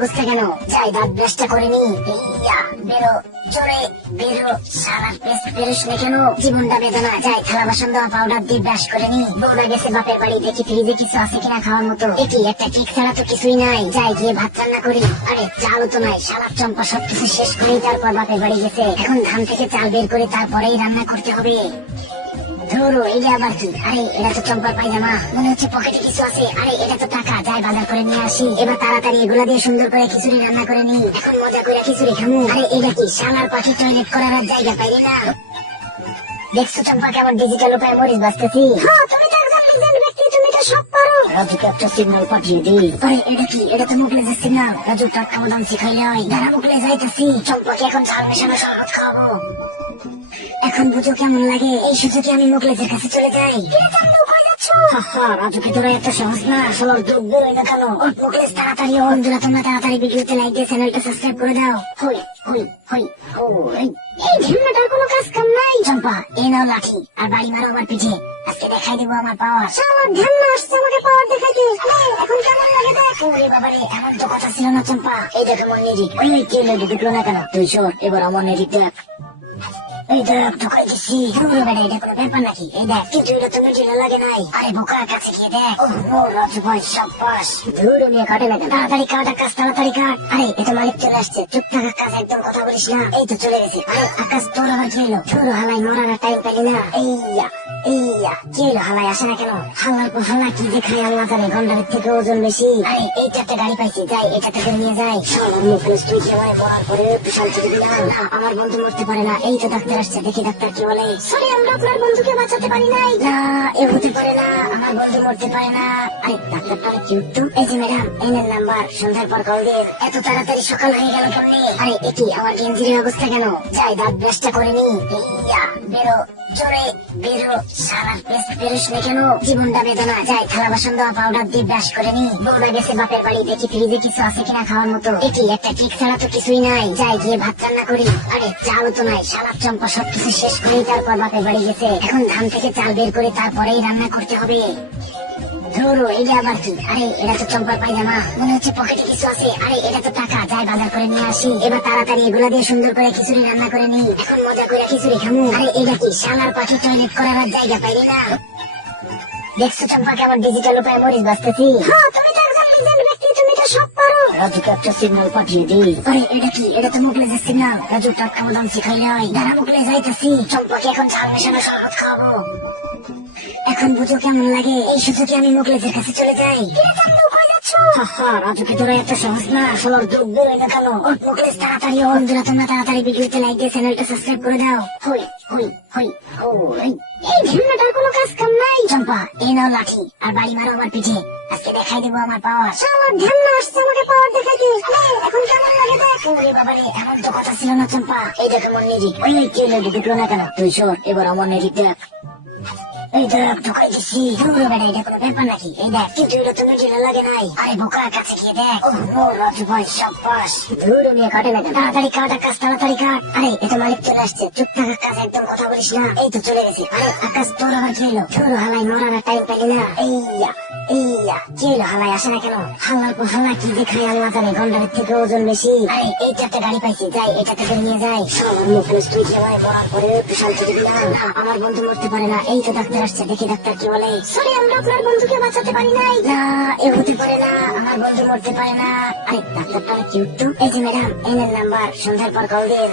অবস্থা কেন? যাই দাঁত ব্রাশটা করে নি। ইয়া বেরো, জোরে বেরো, শালার পেস্ট বেরোস না কেন? জীবনটা বেদনা। যাই থালা বাসন দেওয়া পাউডার দিয়ে ব্রাশ করে নি। বউরা গেছে বাপের বাড়ি, দেখি ফ্রিজে কিছু আছে কিনা খাওয়ার মতো। এটি একটা কেক ছাড়া তো কিছুই নাই। যাই গিয়ে ভাত রান্না করি। আরে চালও তো নাই। শালার চম্পা সবকিছু শেষ করেই তারপর বাপের বাড়ি গেছে। এখন ধান থেকে চাল বের করে তারপরেই রান্না করতে হবে। ধরো এটা আবার কি? আরে এটা তো চম্পার পায়জামা, মনে হচ্ছে পকেটে কিছু আছে। আরে এটা তো টাকা, যাই বাজার করে নিয়ে আসি। এবার তাড়াতাড়ি এগুলা দিয়ে সুন্দর করে খিচুড়ি রান্না করে নি। এখন মজা করে খিচুড়ি খামু। আরে এটা কি? শালার পাখি টয়লেট করার আর জায়গা পাইলি না। দেখছো চম্পা কেমন ডিজিটাল উপায় মরিচ বাঁচতেছি? হ্যাঁ, তুমি তো একজন লিজেন্ড ব্যক্তি, তুমি তো সব পারো। রাজুকে একটা সিগন্যাল পাঠিয়ে দিই। আরে এটা কি? এটা তো মুখলেজের সিগন্যাল। রাজু টাটকা বাদাম শিখাইলে হয়। যারা মুখলে যাইতেছি, চম্পাকে এখন ঝাল মেশানো শরবত খাওয়াবো। এখন বুঝো কেমন লাগে? এই সুযোগে আমি মুখলেজের কাছে চলে যাই। রাজুকে তোরা এত সহজ না। সবার দুধ বেরোয় না কেন? ওর মুখলেজ তাড়াতাড়ি। বন্ধুরা তোমরা তাড়াতাড়ি ভিডিওতে লাইক দিয়ে চ্যানেলটা সাবস্ক্রাইব করে দাও। হই হই হই হই। এই ঝিমনাটার কোনো কাজ কাম নাই। চম্পা এই নাও লাঠি আর বাড়ি মারো আমার পিঠে। আজকে দেখাই দেবো আমার পাওয়ার। শালা ঝিমনা আসছে আমাকে পাওয়ার দেখাইতে। এখন কেমন লাগে দেখ। ওরে বাবারে, এমন তো কথা ছিল না চম্পা। এই দেখো আমার নিরিক। ওই কে লেগে দেখলো না কেন? তুই সর, এবার আমার নিরিক দেখ। এই দেখ ঢুকাই দিচ্ছি। এটা কোনো ব্যাপার নাকি? এই দেখ, কিন্তু এটা তো মিডিলে লাগে নাই। আরে বোকার কাছে গিয়ে দেখ। ও রাজু ভাই সাব্বাস। ধুরো নিয়ে কাটে না কেন? তাড়াতাড়ি কাট আকাশ, তাড়াতাড়ি কাট। আরে এটা মালিক চলে আসছে। চুপ থাক আকাশ, একদম কথা বলিস না। এই তো চলে গেছে। আরে আকাশ তোর আবার কি হলো? ধুরো হালাই মরার টাইম পেলি না। এইয়া এইয়া কি হলো? হালাই আসে না কেন? হালার পর হালা কি দেখায় আল্লাহ জানে। গন্ডারের থেকে ওজন বেশি। আরে এইটা একটা গাড়ি পাইছি, যাই এটা থেকে নিয়ে যাই। শালার মুখলেস, তুই কি আমায় বলার পরে শান্তি দিবি না? না, আমার বন্ধু মরতে পারে না। এই তো ডাক্তার আসছে, দেখি ডাক্তার কি বলে। সরি, আমরা আপনার বন্ধুকে বাঁচাতে পারি নাই। না, এ হতে পারে না, আমার বন্ধু মরতে পারে না। আরে ডাক্তারটা কি উত্তম? এই যে ম্যাডাম, এই নেন নাম্বার, সন্ধ্যার পর কল দিয়ে। এত তাড়াতাড়ি সকাল হয়ে গেল কেমনি? আরে এটি আমার গেঞ্জির অবস্থা কেন? যাই দাঁত ব্রাশটা করে নি। ইয়া বেরো, জোরে বেরো, শালার পেস্ট বেরোস না কেন? জীবনটা বেদনা। যাই থালা বাসন দেওয়া পাউডার দিয়ে ব্রাশ করে নি। বউরা গেছে বাপের বাড়ি, দেখি ফ্রিজে কিছু আছে কিনা খাওয়ার মতো। এটি একটা কেক ছাড়া তো কিছুই নাই। যাই গিয়ে ভাত রান্না করি। আরে চালও তো নাই। শালার চম্পা সবকিছু শেষ করেই তারপর বাপের বাড়ি গেছে। এখন ধান থেকে চাল বের করে তারপরেই রান্না করতে হবে। ধরো এটা আবার কি? আরে এটা তো চম্পার পায়জামা, মনে হচ্ছে পকেটে কিছু আছে। আরে এটা তো টাকা, যাই বাজার করে নিয়ে আসি। এবার তাড়াতাড়ি এগুলা দিয়ে সুন্দর করে খিচুড়ি রান্না করে নি। এখন মজা করে খিচুড়ি খামু। আরে এটা কি? শালার পাখি টয়লেট করার আর জায়গা পাইলি না। দেখছো চম্পা কেমন ডিজিটাল উপায় মরিচ বাঁচতেছি? হ্যাঁ, তুমি তো একজন লিজেন্ড ব্যক্তি, তুমি তো সব পারো। রাজুকে একটা সিগন্যাল পাঠিয়ে দিই। আরে এটা কি? এটা তো মুখলেজের সিগন্যাল। রাজু টাটকা বাদাম শিখাইলে হয়। যারা মুখলে যাইতেছি, চম্পাকে এখন ঝাল মেশানো শরবত খাওয়াবো। এখন বুঝো কেমন লাগে? এই সুযোগে আমি মুখলেজের কাছে চলে যাই। রাজুকে তোরা এত সহজ না। সবার দুধ বেরোয় না কেন? ওর মুখলেজ তাড়াতাড়ি। বন্ধুরা তোমরা তাড়াতাড়ি ভিডিওতে লাইক দিয়ে চ্যানেলটা সাবস্ক্রাইব করে দাও। হই হই হই হই। এই ঝিমনাটার কোনো কাজ কাম নাই। চম্পা এই নাও লাঠি আর বাড়ি মারো আমার পিঠে। আজকে দেখাই দেবো আমার পাওয়ার। শালার ঝিমনা আসছে আমাকে পাওয়ার দেখাইতে। এখন কেমন লাগে দেখ। ওরে বাবারে, এমন তো কথা ছিল না চম্পা। এই দেখো আমার নিরিক। ওই কে লেগে দেখলো না কেন? তুই সর, এবার আমার নিরিক দেখ। এই দেখ ঢুকাই দিচ্ছি। এটা কোনো ব্যাপার নাকি? এই দেখ, কিন্তু এটা তো মিডিলে লাগে নাই। আরে বোকার কাছে গিয়ে দেখ। ও রাজু ভাই সাব্বাস। ধুরো নিয়ে কাটে না কেন? তাড়াতাড়ি কাট আকাশ, তাড়াতাড়ি কাট। আরে এটা মালিক চলে আসছে। চুপ থাক আকাশ, একদম কথা বলিস না। এই তো চলে গেছে। আরে আকাশ তোর আবার কি হলো? ধুরো হালাই মরার টাইম পেলি না। এইয়া এইয়া কি হলো? হালাই আসে না কেন? হালার পর হালা কি দেখায় আল্লাহ জানে। গন্ডারের থেকে ওজন বেশি। আরে এইটা একটা গাড়ি পাইছি, যাই এটা থেকে নিয়ে যাই। শালার মুখলেস, তুই কি আমায় বলার পরে শান্তি দিবি না? না, আমার বন্ধু মরতে পারে না। এই তো ডাক্তার আসছে, দেখি ডাক্তার কি বলে। সরি, আমরা আপনার বন্ধুকে বাঁচাতে পারি নাই। না, এ হতে পারে না, আমার বন্ধু মরতে পারে না। আরে ডাক্তারটা কি উত্তম? এই যে ম্যাডাম, এই নেন নাম্বার, সন্ধ্যার পর কল দিয়ে।